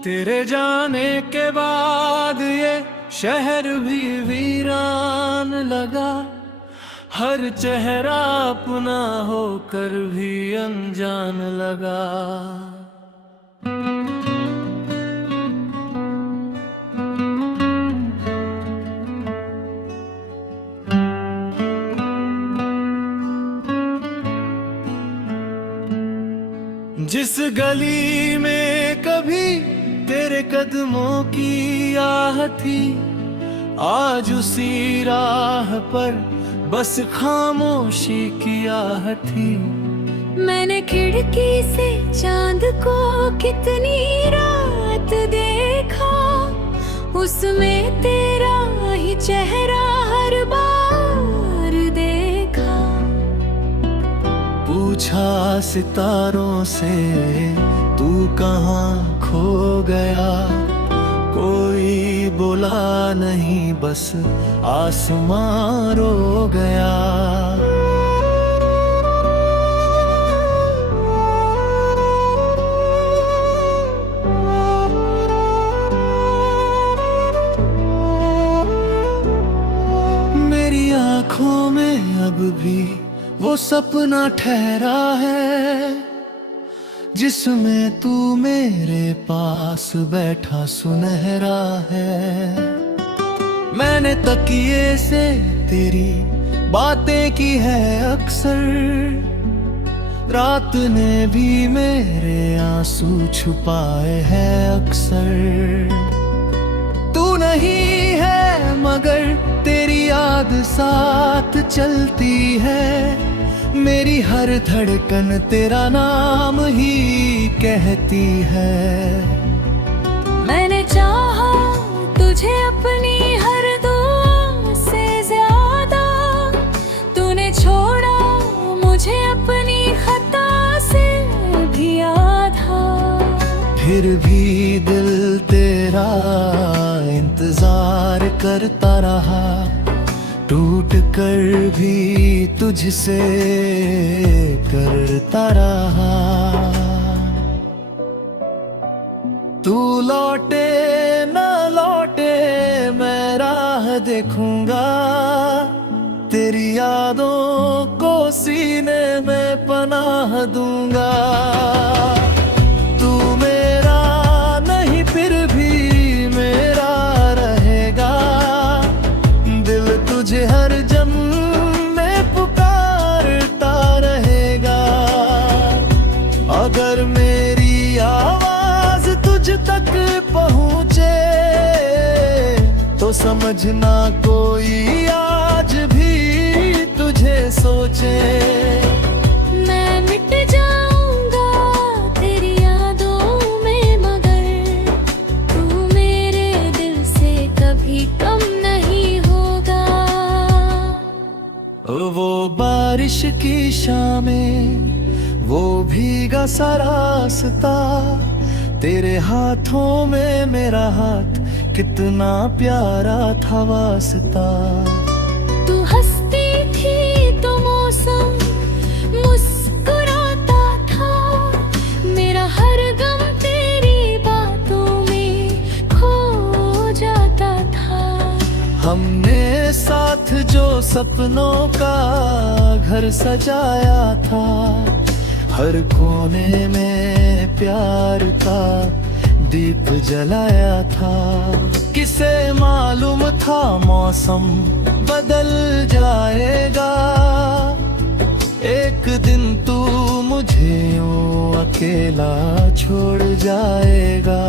तेरे जाने के बाद ये शहर भी वीरान लगा। हर चेहरा अपना होकर भी अनजान लगा। जिस गली में कभी तेरे कदमों की आह थी, आज उसी राह पर बस खामोशी की आह थी। मैंने खिड़की से चांद को कितनी रात देखा, उसमें तेरा ही चेहरा हर बार देखा। पूछा सितारों से तू कहाँ खो गया, कोई बोला नहीं बस आसमां रो गया। मेरी आँखों में अब भी वो सपना ठहरा है, जिसमें तू मेरे पास बैठा सुनहरा है। मैंने तकिए से तेरी बातें की है अक्सर, रात ने भी मेरे आंसू छुपाए हैं अक्सर। तू नहीं है मगर तेरी याद साथ चलती है, मेरी हर धड़कन तेरा नाम ही कहती है। मैंने चाहा तुझे अपनी हर दुआ से ज्यादा, तूने छोड़ा मुझे अपनी खता से भी आधा। फिर भी दिल तेरा इंतजार करता रहा, टूट कर भी तुझसे करता रहा। तू लौटे न लौटे मैं राह देखूंगा, तेरी यादों को सीने में पनाह दूंगा। तू मेरा नहीं फिर भी मेरा रहेगा, दिल तुझे हर जन्म में पुकारता रहेगा। अगर मेरी आवाज तुझ तक पहुँचे तो समझना कोई आज भी तुझे सोचे। मैं मिट जाऊंगा तेरी यादों में मगर तू मेरे दिल से कभी कम नहीं होगा। वो बारिश की शामें, वो भीगा सा रास्ता, तेरे हाथों में मेरा हाथ कितना प्यारा था वास्ता। तू हंसती थी तो मौसम मुस्कुराता था, मेरा हर गम तेरी बातों में खो जाता था। हमने साथ जो सपनों का घर सजाया था, हर कोने में प्यार का दीप जलाया था। किसे मालूम था मौसम बदल जाएगा, एक दिन तू मुझे यूं अकेला छोड़ जाएगा।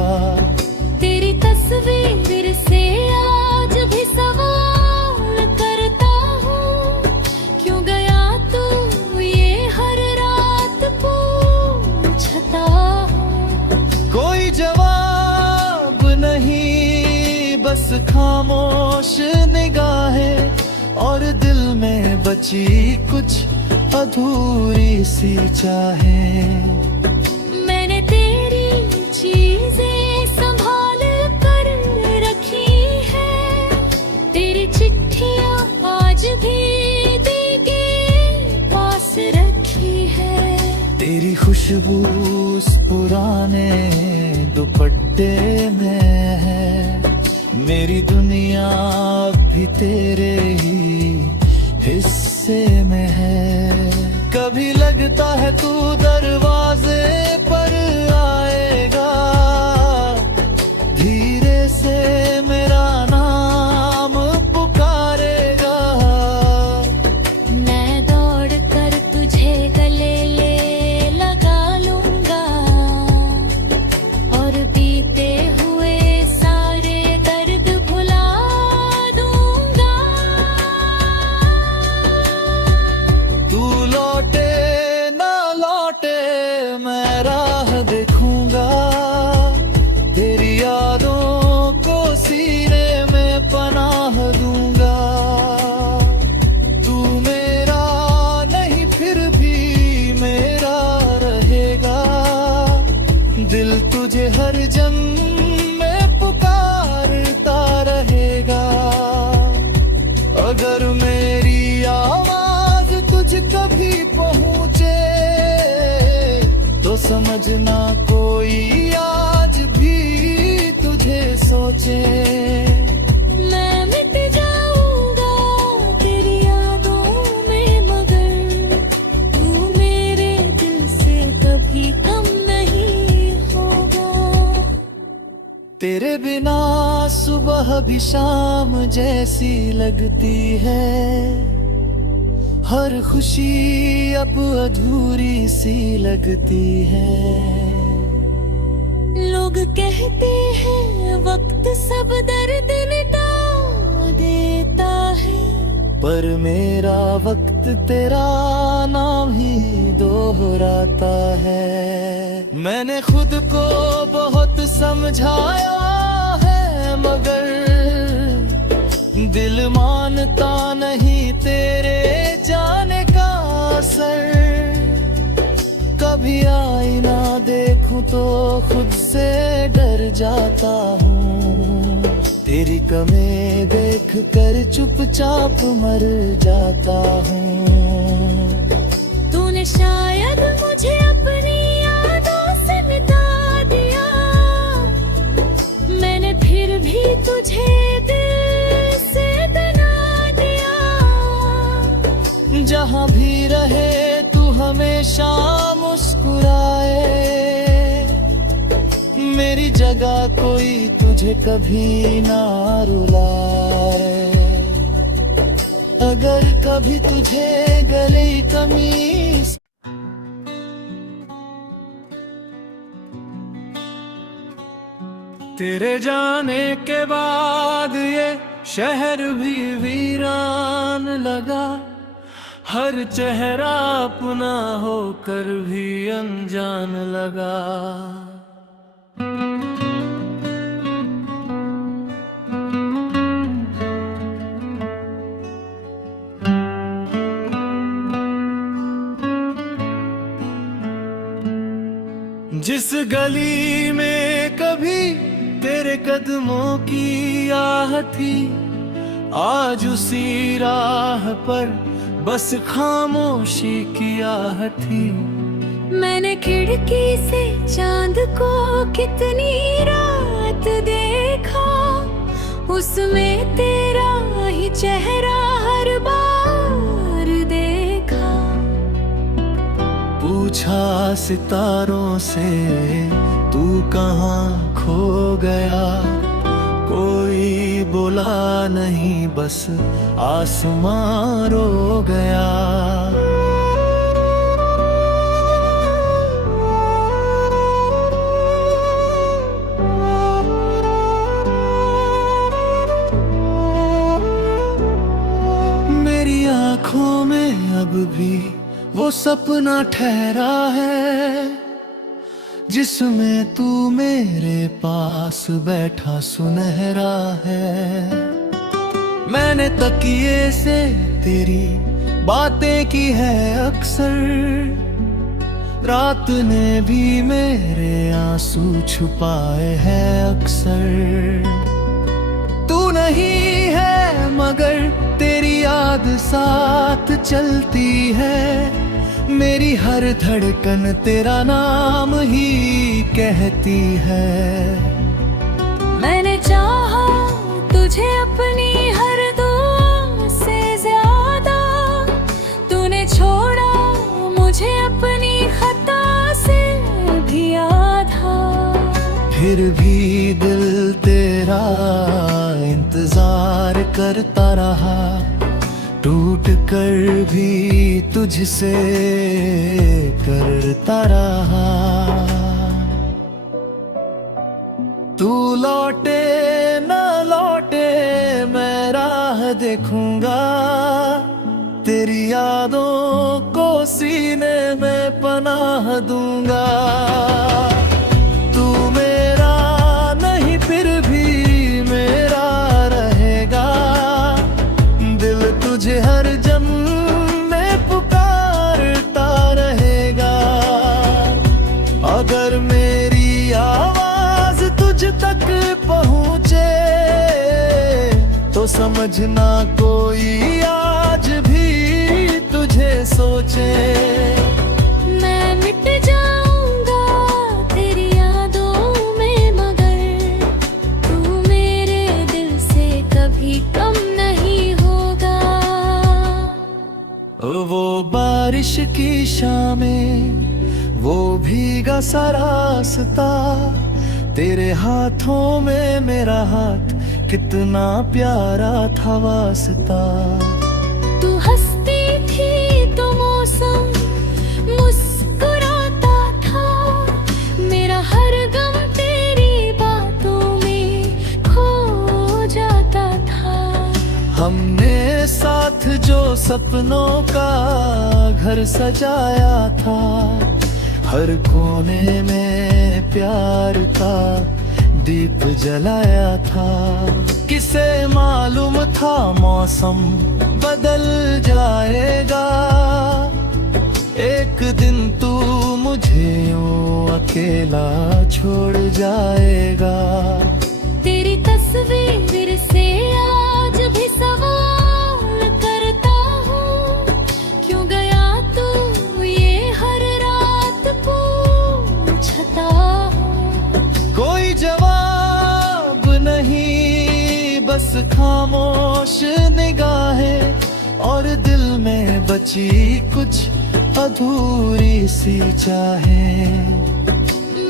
तेरी तस्वीर से आज भी सवाल करता हूँ, क्यों गया तू ये हर रात पूछता हूँ। कोई जवाब नहीं बस खामोश निगाहें, और दिल में बची कुछ अधूरी सी चाहें। मैंने तेरी चीजें संभाल कर रखी है, तेरी चिट्ठियाँ आज भी दिल के पास रखी है। तेरी खुशबू उस पुराने दुपट्टे में है, मेरी दुनिया अब भी तेरे ही हिस्से में है। कभी लगता है तू दरवाजे पर आएगा, धीरे से मेरा नाम पुकारेगा। मैं दौड़ कर तुझे गले ले लगा लूंगा और बीते हुए सारे दर्द भुला दूंगा। तू लौटे ना लौटे मैं राह देखूंगा, तेरी यादों को सीने में पनाह दूंगा। तू मेरा नहीं फिर भी मेरा रहेगा, दिल तुझे हर जन्म में पुकारता रहेगा। अगर मेरी आवाज तुझ कभी पहुंचे तो समझना कोई आज भी तुझे सोचे। मैं मिट जाऊंगा तेरी यादों में, मगर तू मेरे दिल से कभी कम नहीं होगा। तेरे बिना सुबह भी शाम जैसी लगती है, हर खुशी अब अधूरी सी लगती है। लोग कहते हैं वक्त सब दर्द मिटा देता है, पर मेरा वक्त तेरा नाम ही दोहराता है। मैंने खुद को बहुत समझाया है, मगर दिल मानता नहीं तेरे जाने का असर। कभी आईना देखूं तो खुद से डर जाता हूँ, तेरी कमी देख कर चुपचाप मर जाता हूँ। तूने शायद मुझे अपनी यादों से मिटा दिया, मैंने फिर भी तुझे दिल से बना दिया। जहाँ भी रहे तू हमेशा मुस्कुराए, मेरी जगह कोई तुझे कभी ना रुलाए। अगर कभी तुझे गले कमीज तेरे जाने के बाद ये शहर भी वीरान लगा, हर चेहरा अपना होकर भी अनजान लगा। जिस गली में कभी तेरे कदमों की आह थी, आज उसी राह पर बस खामोशी की आह थी। मैंने खिड़की से चांद को कितनी रात देखा, उसमें तेरा ही चेहरा हर बार देखा। पूछा सितारों से तू कहाँ खो गया, कोई बोला नहीं बस आसमां रो गया। मेरी आँखों में अब भी वो सपना ठहरा है, जिसमें तू मेरे पास बैठा सुनहरा है। मैंने तकिए से तेरी बातें की है अक्सर, रात ने भी मेरे आंसू छुपाए हैं अक्सर। तू नहीं है मगर तेरी याद साथ चलती है, मेरी हर धड़कन तेरा नाम ही कहती है। मैंने चाहा तुझे अपनी हर दुआ से ज्यादा, तूने छोड़ा मुझे अपनी खता से भी आधा। फिर भी दिल तेरा इंतजार करता रहा, टूट कर भी तुझसे करता रहा। तू लौटे न लौटे मैं राह देखूंगा, तेरी यादों को सीने में पनाह दूंगा। तू मेरा नहीं फिर भी मेरा रहेगा, दिल तुझे हर जन्म में पुकारता रहेगा। अगर मेरी आवाज तुझ तक पहुँचे तो समझना कोई आज भी तुझे सोचे। मैं मिट जाऊंगा तेरी यादों में, मगर तू मेरे दिल से कभी कम नहीं होगा। वो बारिश की शामें, वो भीगा सा रास्ता, तेरे हाथों में मेरा हाथ कितना प्यारा था वास्ता। तू हंसती थी तो मौसम मुस्कुराता था, मेरा हर गम तेरी बातों में खो जाता था। हमने साथ जो सपनों का घर सजाया था, हर कोने में प्यार का दीप जलाया था। किसे मालूम था मौसम बदल जाएगा, एक दिन तू मुझे यूं अकेला छोड़ जाएगा। तेरी तस्वीर से आज भी सवाल करता हूँ, क्यों गया तू ये हर रात पूछता हूँ। कोई जवाब नहीं, बस खामोश निगाहें और दिल में बची कुछ अधूरी सी चाहें।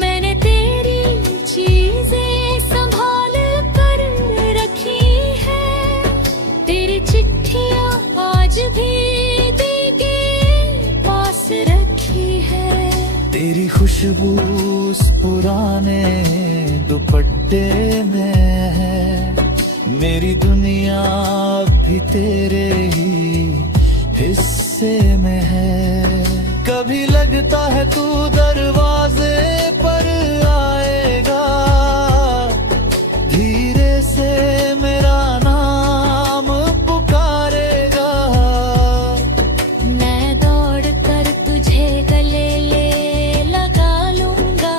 मैंने तेरी चीजें संभाल कर रखी है, तेरी चिट्ठियां आज भी दिल के पास रखी है। तेरी खुशबू उस पुराने दुपट्टे में है, मेरी दुनिया भी तेरे ही हिस्से में है। कभी लगता है तू दरवाजे पर आएगा, धीरे से मेरा नाम पुकारेगा। मैं दौड़ कर तुझे गले ले लगा लूंगा,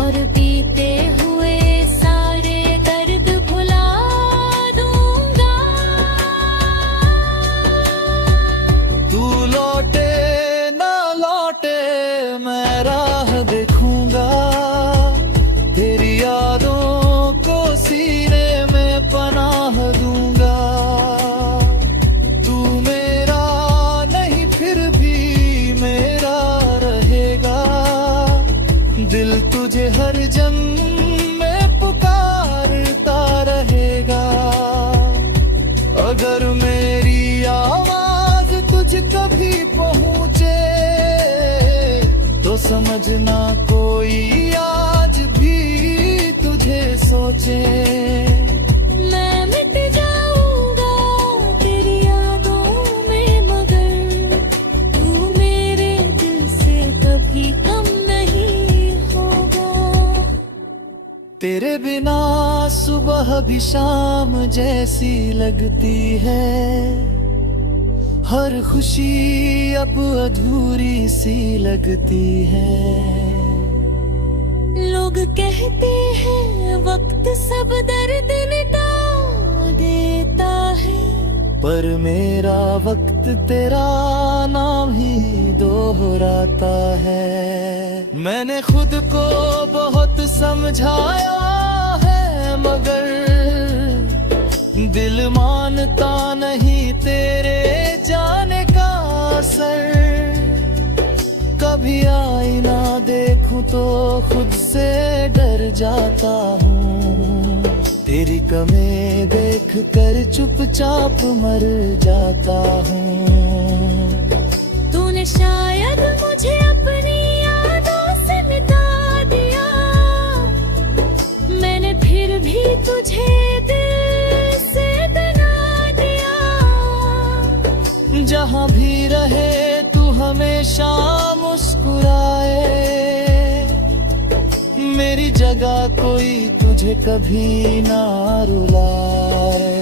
और बीते हुए सारे दर्द भुला दूंगा। तू लौटे ना लौटे मैं राह देखूंगा, तेरी यादों को सीने में पनाह दूंगा। तू मेरा नहीं फिर भी मेरा रहेगा, दिल तुझे हर जन्म में पुकारता रहेगा। अगर मेरी आवाज तुझ कभी पहुँचे तो समझना कोई आज भी तुझे सोचे। मैं मिट जाऊंगा तेरी यादों में, मगर तू मेरे दिल से कभी कम नहीं होगा। तेरे बिना सुबह भी शाम जैसी लगती है, हर खुशी अब अधूरी सी लगती है। लोग कहते हैं वक्त सब दर्द मिटा देता है, पर मेरा वक्त तेरा नाम ही दोहराता है। मैंने खुद को बहुत समझाया है, मगर दिल मानता नहीं तेरे जाने का असर। कभी आईना देखूं तो खुद से डर जाता हूँ, तेरी कमी देख कर चुपचाप मर जाता हूँ। तूने शायद मुझे अपनी यादों से मिटा दिया, मैंने फिर भी तुझे दिल से बना दिया। जहाँ भी रहे तू हमेशा मुस्कुराए, मेरी जगह कोई तुझे कभी ना रुलाए।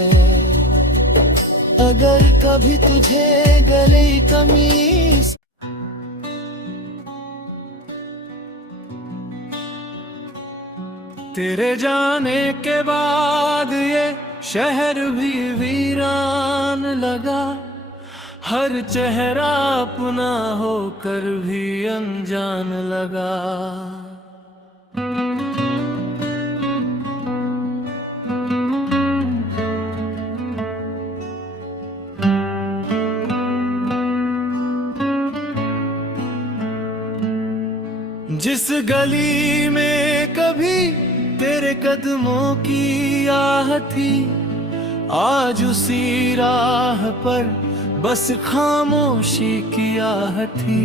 अगर कभी तुझे गले कमीज तेरे जाने के बाद ये शहर भी वीरान लगा। हर चेहरा अपना होकर भी अनजान लगा। जिस गली में कभी तेरे कदमों की आह थी, आज उसी राह पर बस खामोशी की आह थी।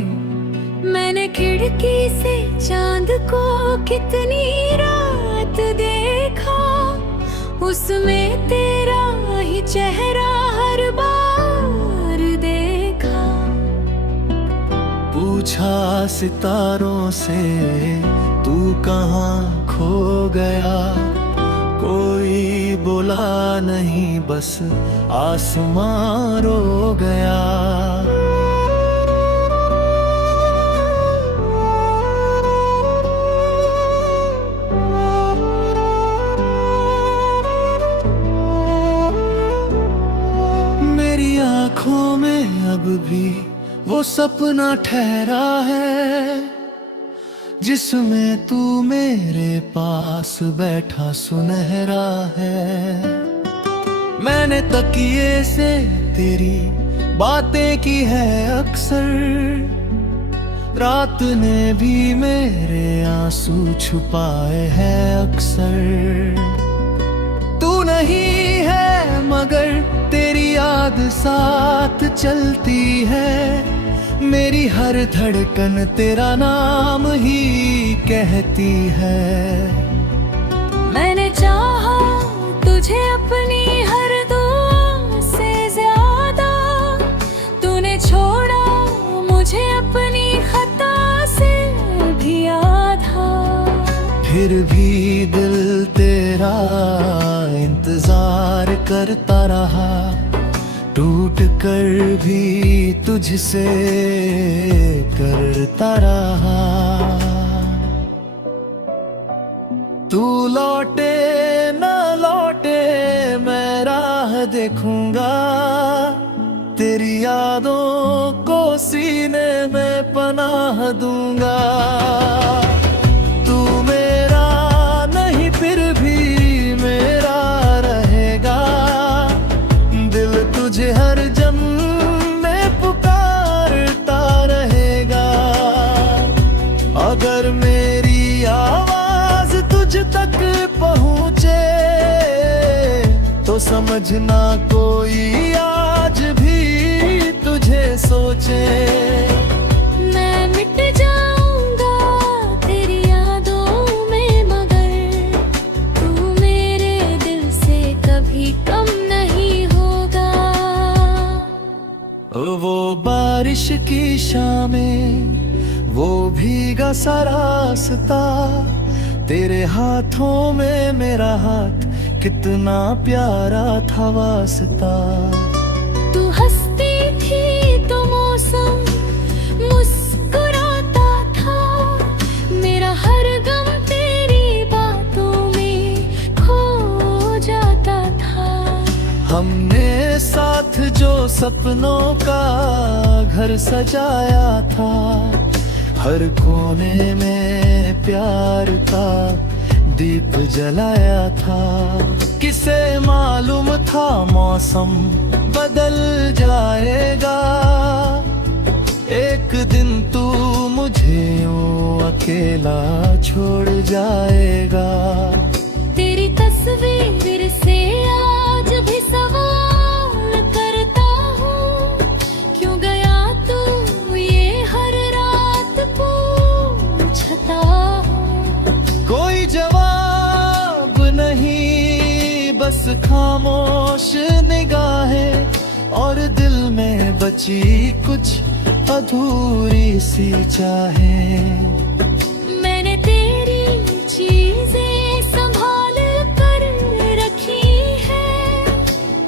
मैंने खिड़की से चांद को कितनी रात देखा, उसमें तेरा ही चेहरा हर बार देखा। पूछा सितारों से तू कहाँ खो गया, कोई बोला नहीं बस आसमां रो गया। मेरी आँखों में अब भी वो सपना ठहरा है, जिसमें तू मेरे पास बैठा सुनहरा है। मैंने तकिए से तेरी बातें की है अक्सर, रात ने भी मेरे आंसू छुपाए हैं अक्सर। तू नहीं है मगर तेरी याद साथ चलती है, मेरी हर धड़कन तेरा नाम ही कहती है। मैंने चाहा तुझे अपनी हर दुआ से ज्यादा, तूने छोड़ा मुझे अपनी खता से भी आधा। फिर भी दिल तेरा इंतजार करता रहा, टूट कर भी तुझसे करता रहा। तू लौटे न लौटे मैं राह देखूंगा, तेरी यादों को सीने में पनाह दूंगा। तू मेरा नहीं फिर भी मेरा रहेगा, दिल तुझे हर जन्म में पुकारता रहेगा। अगर मेरी आवाज तुझ तक पहुँचे तो समझना कोई आज भी तुझे सोचे। मैं मिट जाऊंगा तेरी यादों में, मगर तू मेरे दिल से कभी कम नहीं होगा। वो बारिश की शामें, वो भीगा सा रास्ता, तेरे हाथों में मेरा हाथ कितना प्यारा था वास्ता। तू हंसती थी तो मौसम मुस्कुराता था, मेरा हर गम तेरी बातों में खो जाता था। हमने साथ सपनों का घर सजाया था, हर कोने में प्यार का दीप जलाया था। किसे मालूम था मौसम बदल जाएगा, एक दिन तू मुझे यूं अकेला छोड़ जाएगा। तेरी तस्वीर से आज भी सवाल करता हूँ, क्यों गया तू ये हर रात पूछता हूँ। कोई जवाब नहीं, बस खामोश निगाहें और दिल में बची कुछ अधूरी सी चाहें। मैंने तेरी चीजें संभाल कर रखी है,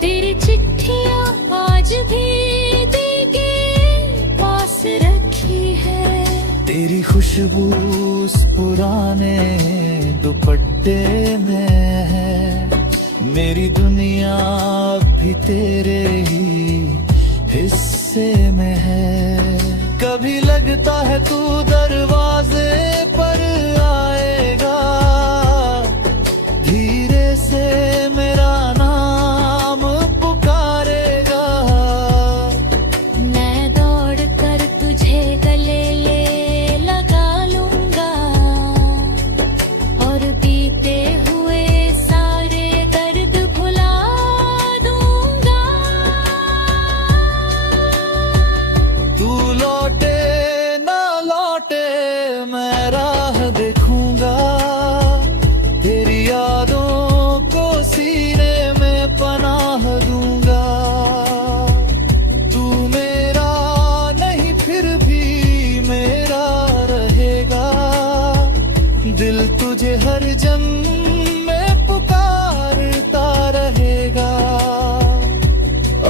तेरी चिट्ठियाँ आज भी दिल के पास रखी है। तेरी खुशबू उस पुराने दुपट्टे में है, मेरी दुनिया अब भी तेरे ही हिस्से में है। कभी लगता है तू दरवाजे पर आएगा, धीरे से मेरा नाम पुकारेगा। मैं दौड़ कर तुझे गले ले लगा लूंगा, और बीते हुए सारे दर्द भुला दूंगा। तू लौटे ना लौटे मैं राह देखूंगा, तेरी यादों को सीने में पनाह दूंगा। तू मेरा नहीं फिर भी मेरा रहेगा, दिल तुझे हर जन्म में पुकारता रहेगा।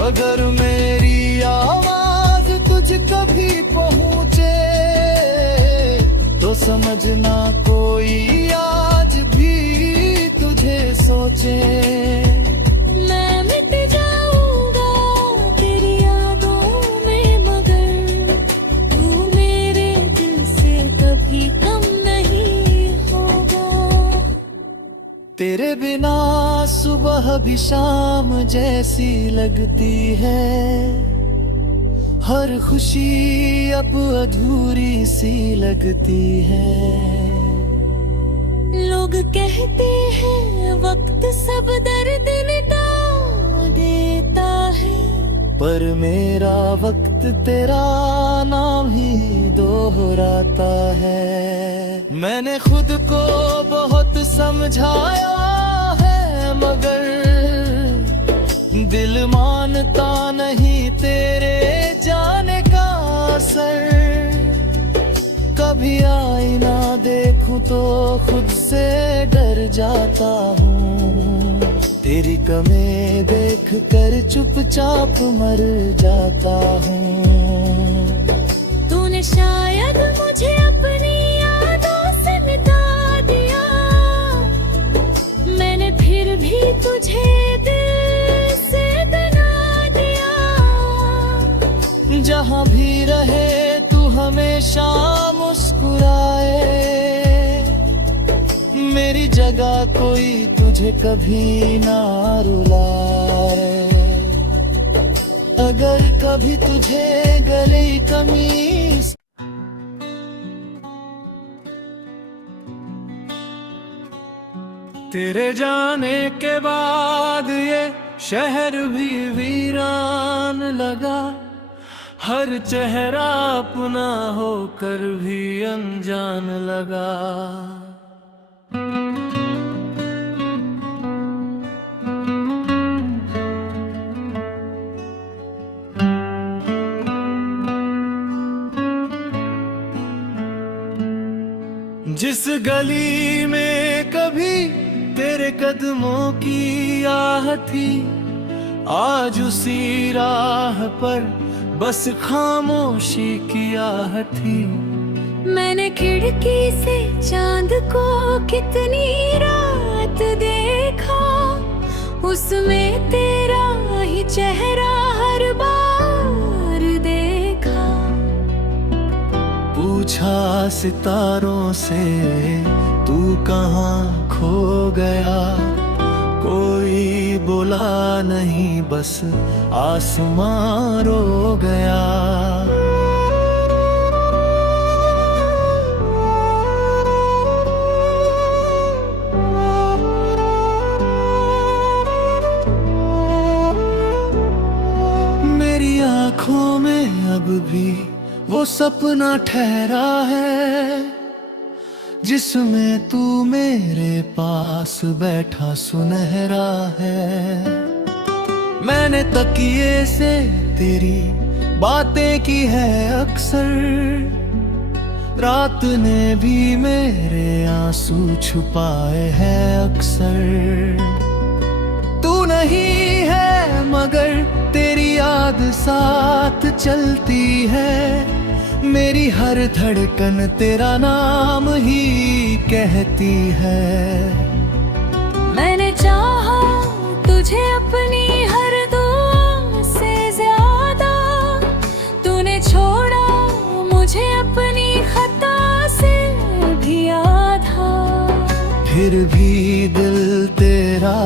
अगर मेरी आवाज तुझ कभी पहुँचे तो समझना कोई आज भी तुझे सोचे। मैं मिट जाऊंगा तेरी यादों में, मगर तू मेरे दिल से कभी कम नहीं होगा। तेरे बिना सुबह भी शाम जैसी लगती है, हर खुशी अब अधूरी सी लगती है। लोग कहते हैं वक्त सब दर्द मिटा देता है, पर मेरा वक्त तेरा नाम ही दोहराता है। मैंने खुद को बहुत समझाया है, मगर दिल मानता नहीं तेरे जाने का असर। कभी आईना देखूं तो खुद से डर जाता हूँ, तेरी कमी देख कर चुपचाप मर जाता हूँ। तूने शायद मुझे अपनी यादों से मिटा दिया, मैंने फिर भी तुझे दिल से बना दिया। जहाँ भी रहे तू हमेशा मुस्कुराए, मेरी जगह कोई तुझे कभी ना रुलाए। अगर कभी तुझे गले कमीज तेरे जाने के बाद ये शहर भी वीरान लगा, हर चेहरा अपना होकर भी अनजान लगा। जिस गली में कभी तेरे कदमों की आह थी, आज उसी राह पर बस खामोशी की आह थी। मैंने खिड़की से चांद को कितनी रात देखा, उसमें तेरा ही चेहरा हर बार पूछा सितारों से तू कहाँ खो गया, कोई बोला नहीं बस आसमां रो गया। मेरी आँखों में अब भी वो सपना ठहरा है, जिसमें तू मेरे पास बैठा सुनहरा है। मैंने तकिए से तेरी बातें की है अक्सर, रात ने भी मेरे आंसू छुपाए हैं अक्सर। तू नहीं है मगर तेरी याद साथ चलती है, मेरी हर धड़कन तेरा नाम ही कहती है। मैंने चाहा तुझे अपनी हर दुआ से ज्यादा, तूने छोड़ा मुझे अपनी खता से भी आधा। फिर भी दिल तेरा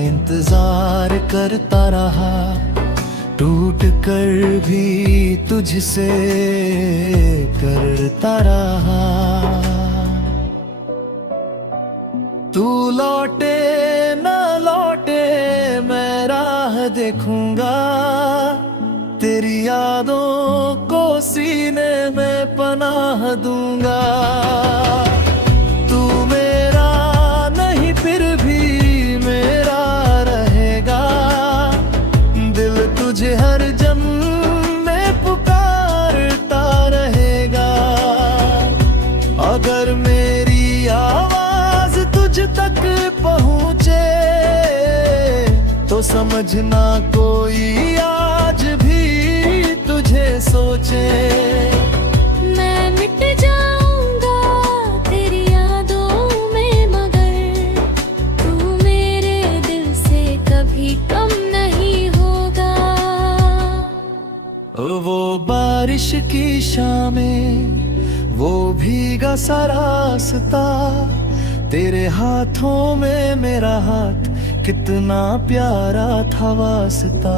इंतजार करता रहा, टूट कर भी तुझसे करता रहा। तू लौटे ना लौटे मैं राह देखूंगा, तेरी यादों को सीने में पनाह दूंगा। तू मेरा नहीं फिर भी मेरा रहेगा, दिल तुझे हर जन्म में पुकारता रहेगा। अगर मेरी आवाज तुझ तक पहुँचे तो समझना कोई आज भी तुझे सोचे। मैं मिट जाऊंगा तेरी यादों में मगर तू मेरे दिल से कभी कम नहीं होगा। वो बारिश की शामें, वो भीगा सा रास्ता, तेरे हाथों में मेरा हाथ कितना प्यारा था वास्ता।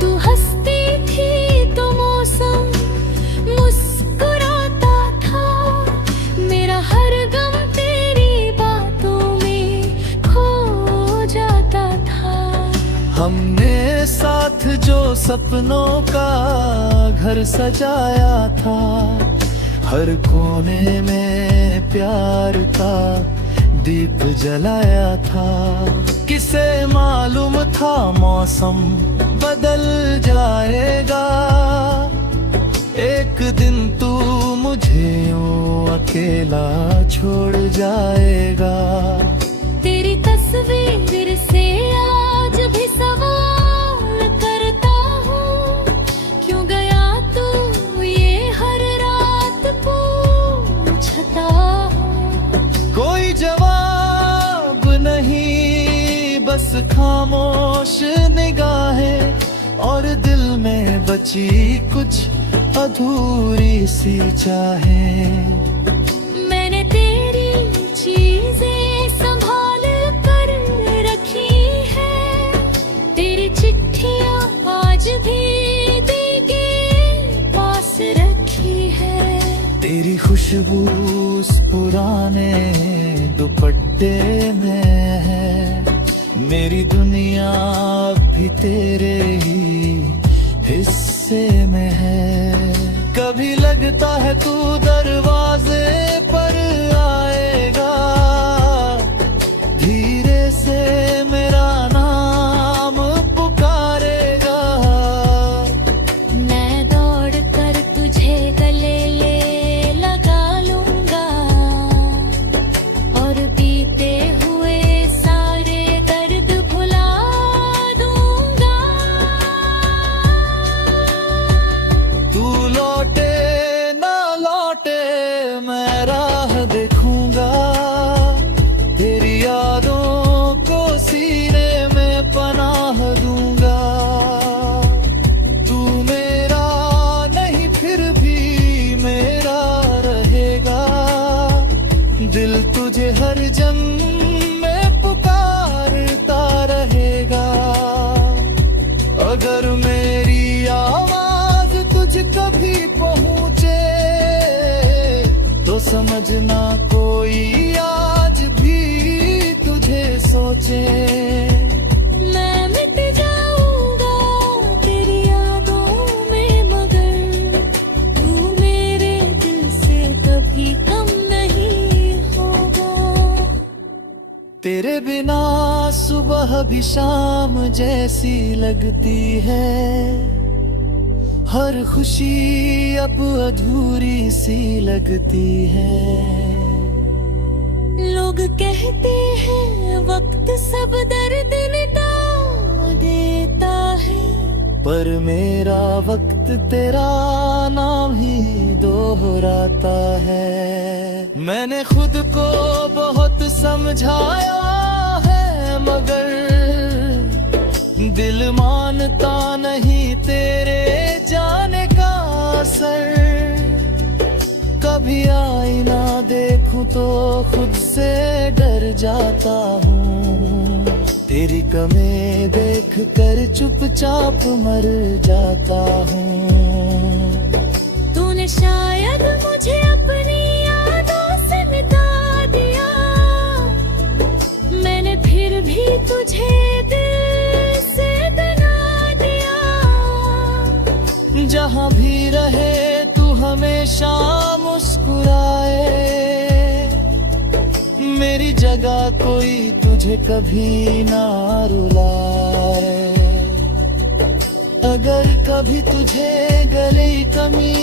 तू हंसती थी तो मौसम मुस्कुराता था, मेरा हर गम तेरी बातों में खो जाता था। हमने साथ जो सपनों का घर सजाया था, हर कोने में प्यार का दीप जलाया था। किसे मालूम था मौसम बदल जाएगा, एक दिन तू मुझे यूं अकेला छोड़ जाएगा। तेरी तस्वीर से आज भी सवाल करता हूँ, क्यों गया तू ये हर रात पूछता हूँ। कोई जवाब नहीं बस खामोश निगाहें, और दिल में बची कुछ अधूरी सी चाहें। मैंने तेरी चीजें संभाल कर रखी है, तेरी चिट्ठियां आज भी दिल के पास रखी है। तेरी खुशबू उस पुराने दुपट्टे में है, मेरी दुनिया अब भी तेरे ही हिस्से में है। कभी लगता है तू दरवाजे पर आएगा, धीरे से मेरा नाम पुकारेगा। मैं दौड़ कर तुझे गले ले लगा लूंगा, और बीते हुए सारे दर्द भुला दूंगा। तू लौटे ना लौटे मैं राह भी पहुँचे तो समझना कोई आज भी तुझे सोचे। मैं मिट जाऊंगा तेरी यादों में, मगर तू मेरे दिल से कभी कम नहीं होगा। तेरे बिना सुबह भी शाम जैसी लगती है, हर खुशी अब अधूरी सी लगती है। लोग कहते हैं वक्त सब दर्द मिटा देता है, पर मेरा वक्त तेरा नाम ही दोहराता है। मैंने खुद को बहुत समझाया है, मगर दिल मानता नहीं तेरे जाने का असर। कभी आईना देखूं तो खुद से डर जाता हूँ, तेरी कमी देख कर चुपचाप मर जाता हूँ। तूने शायद मुझे अपनी यादों से मिटा दिया, मैंने फिर भी तुझे दिल से बना दिया। जहाँ भी रहे तू हमेशा मुस्कुराए, मेरी जगह कोई तुझे कभी ना रुलाए। अगर कभी तुझे गले कमी